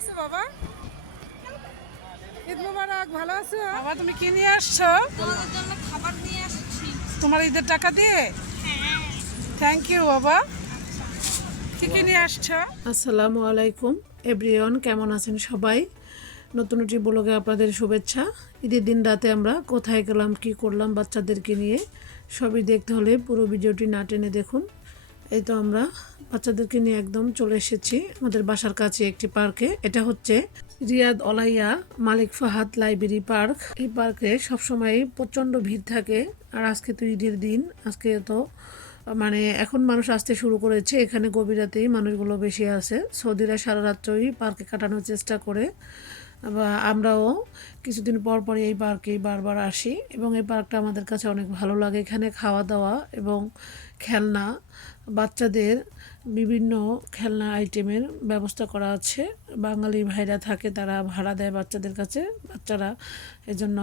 আছো বাবা? ঈদ মুবারক ভালো আছো? বাবা তুমি কি নিয়ে আসছো? তোমাদের জন্য খাবার নিয়ে আসছি। তোমার ঈদের টাকা দিয়ে? হ্যাঁ। থ্যাংক ইউ বাবা। কি কি নিয়ে আসছো? আসসালামু আলাইকুম। এভরিওয়ান কেমন আছেন সবাই? নতুন একটি ব্লগে আপনাদের শুভেচ্ছা। ঈদের দিন রাতে আমরা কোথায় গেলাম কি করলাম বাচ্চাদেরকে নিয়ে সবই দেখতে হলে পুরো ভিডিওটি না টেনে দেখুন। এই তো আমরা বাচ্চাদেরকে নিয়ে একদম চলে এসেছি আমাদের বাসার কাছে একটি পার্কে। এটা হচ্ছে Riyadh Olaya Malik Fahad library park. এই পার্কে সবসময় প্রচণ্ড ভিড় থাকে আর আজকে তো ঈদের দিন। আজকে তো মানে এখন মানুষ আসতে শুরু করেছে। এখানে গভীর রাতেই মানুষগুলো বেশি আছে। সৌদিরা সারা রাত্রই পার্কে কাটানোর চেষ্টা করে। আমরাও কিছুদিন পর পর এই পার্কেই বারবার আসি এবং এই পার্কটা আমাদের কাছে অনেক ভালো লাগে। এখানে খাওয়া দাওয়া এবং খেলনা, বাচ্চাদের বিভিন্ন খেলনা আইটেমের ব্যবস্থা করা আছে। বাঙালি ভাইরা থাকে তারা ভাড়া দেয় বাচ্চাদের কাছে, বাচ্চারা এজন্য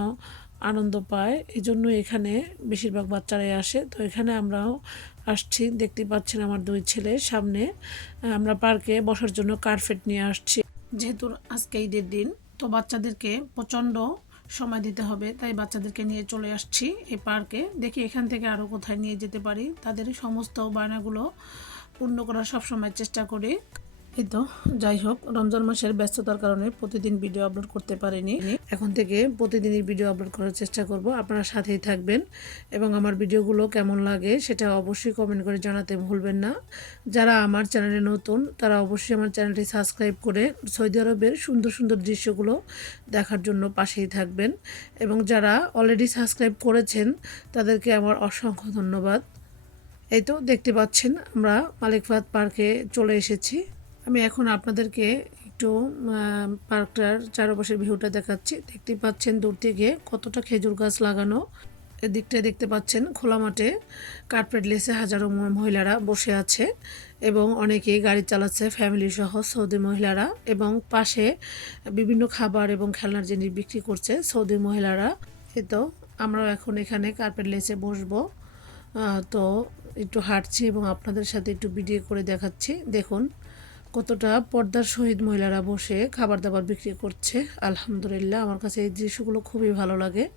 আনন্দ পায়। এই জন্য এখানে বেশিরভাগ বাচ্চারাই আসে। তো এখানে আমরাও আসছি, দেখতে পাচ্ছেন আমার দুই ছেলে। সামনে আমরা পার্কে বসার জন্য কার্পেট নিয়ে আসছি। যেহেতু আজকে ঈদের দিন তো বাচ্চাদেরকে প্রচণ্ড সময় দিতে হবে, তাই বাচ্চাদেরকে নিয়ে চলে আসছি এই পার্কে। দেখি এখান থেকে আরও কোথায় নিয়ে যেতে পারি। তাদের সমস্ত বায়নাগুলো পূর্ণ করার সবসময় চেষ্টা করি। এই তো, যাই হোক, রমজান মাসের ব্যস্ততার কারণে প্রতিদিন ভিডিও আপলোড করতে পারিনি। এখন থেকে প্রতিদিনই ভিডিও আপলোড করার চেষ্টা করব। আপনারা সাথেই থাকবেন এবং আমার ভিডিওগুলো কেমন লাগে সেটা অবশ্যই কমেন্ট করে জানাতে ভুলবেন না। যারা আমার চ্যানেলে নতুন, তারা অবশ্যই আমার চ্যানেলটি সাবস্ক্রাইব করে সৌদি আরবের সুন্দর সুন্দর দৃশ্যগুলো দেখার জন্য পাশেই থাকবেন। এবং যারা অলরেডি সাবস্ক্রাইব করেছেন, তাদেরকে আমার অসংখ্য ধন্যবাদ। এই তো, দেখতে পাচ্ছেন, আমরা মালিকফাত পার্কে চলে এসেছি। আমি এখন আপনাদেরকে একটু পার্কটার চারপাশের ভিউটা দেখাচ্ছি। দেখতে পাচ্ছেন দূর থেকে কতটা খেজুর গাছ লাগানো। এদিকটায় দেখতে পাচ্ছেন খোলা মাঠে কার্পেট লেসে হাজারো মহিলারা বসে আছে এবং অনেকেই গাড়ি চালাচ্ছে ফ্যামিলি সহ সৌদি মহিলারা এবং পাশে বিভিন্ন খাবার এবং খেলনার জিনিস বিক্রি করছে সৌদি মহিলারা। তো, আমরাও এখন এখানে কার্পেট লেসে বসবো। তো একটু হাঁটছি এবং আপনাদের সাথে একটু ভিডিও করে দেখাচ্ছি। দেখুন কতটা পর্দার সহিত মহিলারা বসে খাবার দাবার বিক্রি করছে, আলহামদুলিল্লাহ। আমার কাছে এই দৃশ্যগুলো খুবই ভালো লাগে।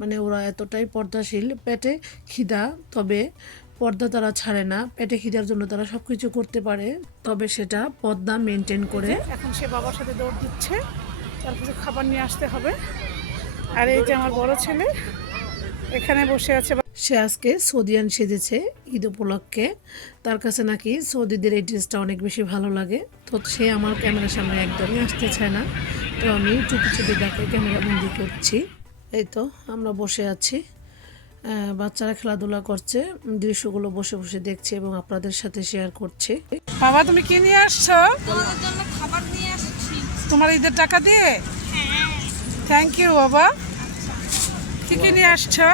মানে ওরা এতটাই পর্দাশীল। পেটে খিদা, তবে পর্দা তারা ছাড়ে না। পেটে খিদার জন্য তারা সব কিছু করতে পারে, তবে সেটা পর্দা মেনটেন করে। এখন সে বাবার সাথে দৌড় দিচ্ছে। তার কিছু খাবার নিয়ে আসতে হবে। আর এই যে আমার বড় ছেলে এখানে বসে আছে সে আজকে সৌদিয়ান সেজেছে ঈদ উপলক্ষে। তার কাছে নাকি সৌদিদের এই ড্রেসটা অনেক বেশি ভালো লাগে। তো সে আমার ক্যামেরার সামনে একদমই আসতে চায় না। তো আমি চুপি চুপি তাকে ক্যামেরা বন্দি করছি। এই তো আমরা বসে আছি। বাচ্চারা খেলাধুলা করছে দৃশ্যগুলো বসে বসে দেখছে এবং আপনাদের সাথে শেয়ার করছি। বাবা তুমি কি নিয়ে আসছো? তোমাদের জন্য খাবার নিয়ে আসছি। তোমার ঈদের টাকা দিয়ে? হ্যাঁ। থ্যাংক ইউ বাবা। কি কি নিয়ে আসছো?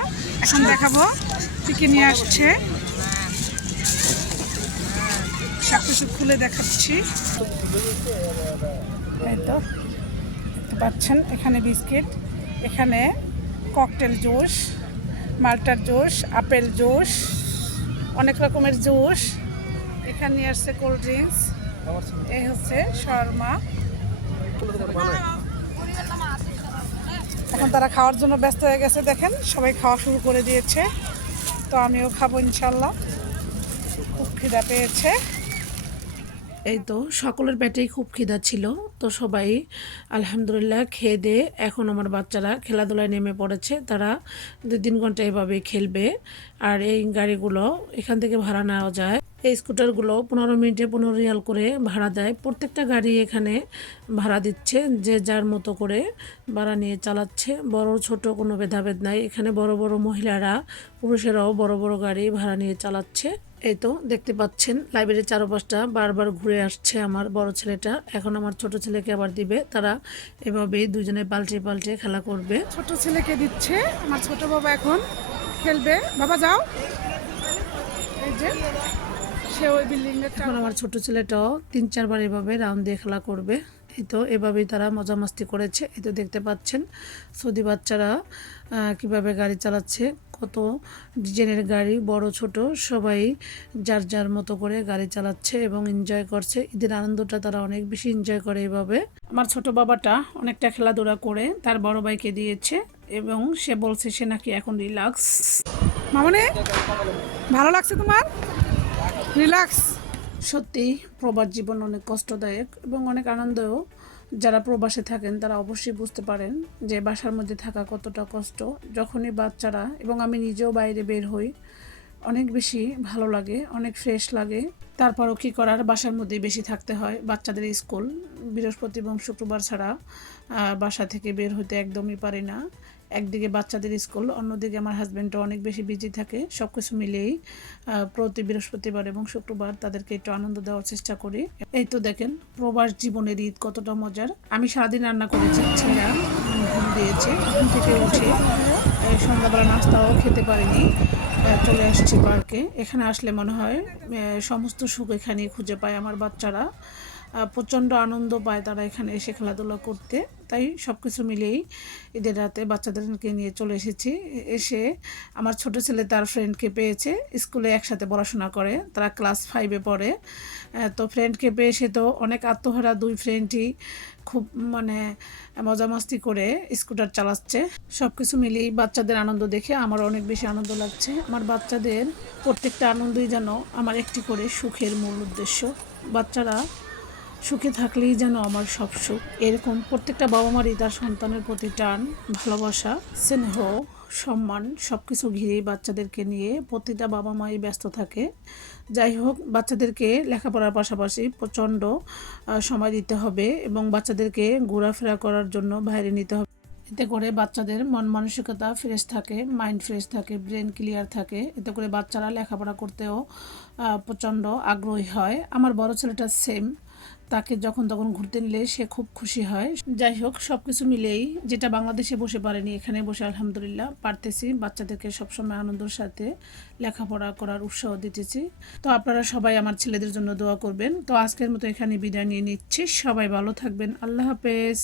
এখন দেখাবো কি কি নিয়ে আসছে। কিছু খুলে দেখাচ্ছি। এই তো, দেখতে পাচ্ছেন, এখানে বিস্কিট, এখানে ককটেল জুস, মাল্টার জুস, আপেল জুস, অনেক রকমের জুস। এখানে আসছে কোল্ড ড্রিঙ্কস। এই হচ্ছে শর্মা। এখন তারা খাওয়ার জন্য ব্যস্ত হয়ে গেছে, দেখেন, সবাই খাওয়া শুরু করে দিয়েছে। তো আমিও খাব, ইনশাল্লাহ। খুব খিদা পেয়েছে। এই তো, সকলের পেটেই খুব খিদা ছিল। তো সবাই আলহামদুলিল্লাহ খেয়ে দিয়ে এখন আমার বাচ্চারা খেলাধুলায় নেমে পড়েছে। তারা দুই তিন ঘণ্টা এভাবে খেলবে। আর এই গাড়িগুলো এখান থেকে ভাড়া নেওয়া যায়। এই স্কুটারগুলো পনেরো মিনিটে পনেরো রিয়াল করে ভাড়া দেয়। প্রত্যেকটা গাড়ি এখানে ভাড়া দিচ্ছে, যে যার মতো করে ভাড়া নিয়ে চালাচ্ছে। বড়, ছোট কোনো ভেদাভেদ নাই। এখানে বড় বড় মহিলারা, পুরুষেরাও বড় বড় গাড়ি ভাড়া নিয়ে চালাচ্ছে। এই তো দেখতে পাচ্ছেন লাইব্রেরির চারপাশটা বারবার ঘুরে আসছে আমার বড় ছেলেটা। এখন আমার ছোট ছেলেকে আবার দিবে। তারা এভাবেই দুজনে পাল্টে পাল্টে খেলা করবে। ছোট ছেলেকে দিচ্ছে। আমার ছোট বাবা এখন খেলবে। বাবা যাও। এই যে সে ওই বিল্ডিং এখন আমার ছোট ছেলেটাও তিন চারবার এভাবে রাউন্ড দিয়ে খেলা করবে। এই তো এভাবেই তারা মজা মাস্তি করেছে। এই তো দেখতে পাচ্ছেন সৌদি বাচ্চারা কীভাবে গাড়ি চালাচ্ছে, কত ডিজাইনের গাড়ি, বড়, ছোট, সবাই যার যার মতো করে গাড়ি চালাচ্ছে এবং এনজয় করছে। ঈদের আনন্দটা তারা অনেক বেশি এনজয় করে এভাবে। আমার ছোট বাবাটা অনেকটা খেলাধুলা করে তার বড় ভাইকে দিয়েছে এবং সে বলছে সে নাকি এখন রিল্যাক্স মামনি, ভালো লাগছে তোমার? রিল্যাক্স সত্যি প্রবাস জীবন অনেক কষ্টদায়ক এবং অনেক আনন্দও। যারা প্রবাসে থাকেন, তারা অবশ্যই বুঝতে পারেন যে বাসার মধ্যে থাকা কতটা কষ্ট। যখনই বাচ্চারা এবং আমি নিজেও বাইরে বের হই, অনেক বেশি ভালো লাগে, অনেক ফ্রেশ লাগে। তারপরও কী করার? বাসার মধ্যেই বেশি থাকতে হয়। বাচ্চাদের স্কুল বৃহস্পতি এবং শুক্রবার ছাড়া বাসা থেকে বের হতে একদমই পারি না। একদিকে বাচ্চাদের স্কুল, অন্যদিকে আমার হাজব্যান্ডটা অনেক বেশি বিজি থাকে। সব কিছু মিলিয়েই প্রতি বৃহস্পতিবার এবং শুক্রবার তাদেরকে একটু আনন্দ দেওয়ার চেষ্টা করি। এই তো দেখেন, প্রবাস জীবনের ঈদ, কতটা মজার। আমি সারাদিন রান্না করেছি, ছেঁড়া ঘুম দিয়েছে। ঘুম থেকে উঠে সন্ধ্যাবেলা নাস্তাও খেতে পারিনি। চলে আসছি পার্কে। এখানে আসলে মনে হয় সমস্ত সুখ এখানেই খুঁজে পায় আমার বাচ্চারা। প্রচণ্ড আনন্দ পায় তারা এখানে এসে খেলাধুলা করতে। তাই সব কিছু মিলেই ঈদের রাতে বাচ্চাদেরকে নিয়ে চলে এসেছি। এসে আমার ছোট ছেলে তার ফ্রেন্ডকে পেয়েছে, স্কুলে একসাথে পড়াশোনা করে। তারা ক্লাস ফাইভে পড়ে। তো ফ্রেন্ডকে পেয়ে সে তো অনেক আত্মহারা দুই ফ্রেন্ডই খুব মানে মজা মাস্তি করে স্কুটার চালাচ্ছে। সব কিছু মিলিয়েই বাচ্চাদের আনন্দ দেখে আমার অনেক বেশি আনন্দ লাগছে। আমার বাচ্চাদের প্রত্যেকটা আনন্দই যেন আমার একটি করে সুখের মূল উদ্দেশ্য। বাচ্চারা সুখে থাকলেই যেন আমার সব সুখ। এরকম প্রত্যেকটা বাবা মারই তার সন্তানের প্রতি টান, ভালোবাসা, স্নেহ, সম্মান সব কিছু ঘিরেই বাচ্চাদেরকে নিয়ে প্রতিটা বাবা মাই ব্যস্ত থাকে। যাই হোক, বাচ্চাদেরকে লেখাপড়ার পাশাপাশি প্রচণ্ড সময় দিতে হবে এবং বাচ্চাদেরকে ঘোরাফেরা করার জন্য বাইরে নিতে হবে। এতে করে বাচ্চাদের মন মানসিকতা ফ্রেশ থাকে, মাইন্ড ফ্রেশ থাকে, ব্রেন ক্লিয়ার থাকে। এতে করে বাচ্চারা লেখাপড়া করতেও প্রচণ্ড আগ্রহী হয়। আমার বড় ছেলেটা সেম। তাকে যখন তখন ঘুরতে নিলে সে খুব খুশি হয়। যাই হোক সব কিছু মিলেই যেটা বাংলাদেশে বসে পারেনি, এখানে বসে আলহামদুলিল্লাহ পারতেছি। বাচ্চাদেরকে সবসময় আনন্দের সাথে লেখাপড়া করার উৎসাহ দিতেছি। তো আপনারা সবাই আমার ছেলেদের জন্য দোয়া করবেন। তো আজকের মতো এখানে বিদায় নিয়ে নিচ্ছি। সবাই ভালো থাকবেন। আল্লাহ হাফেজ।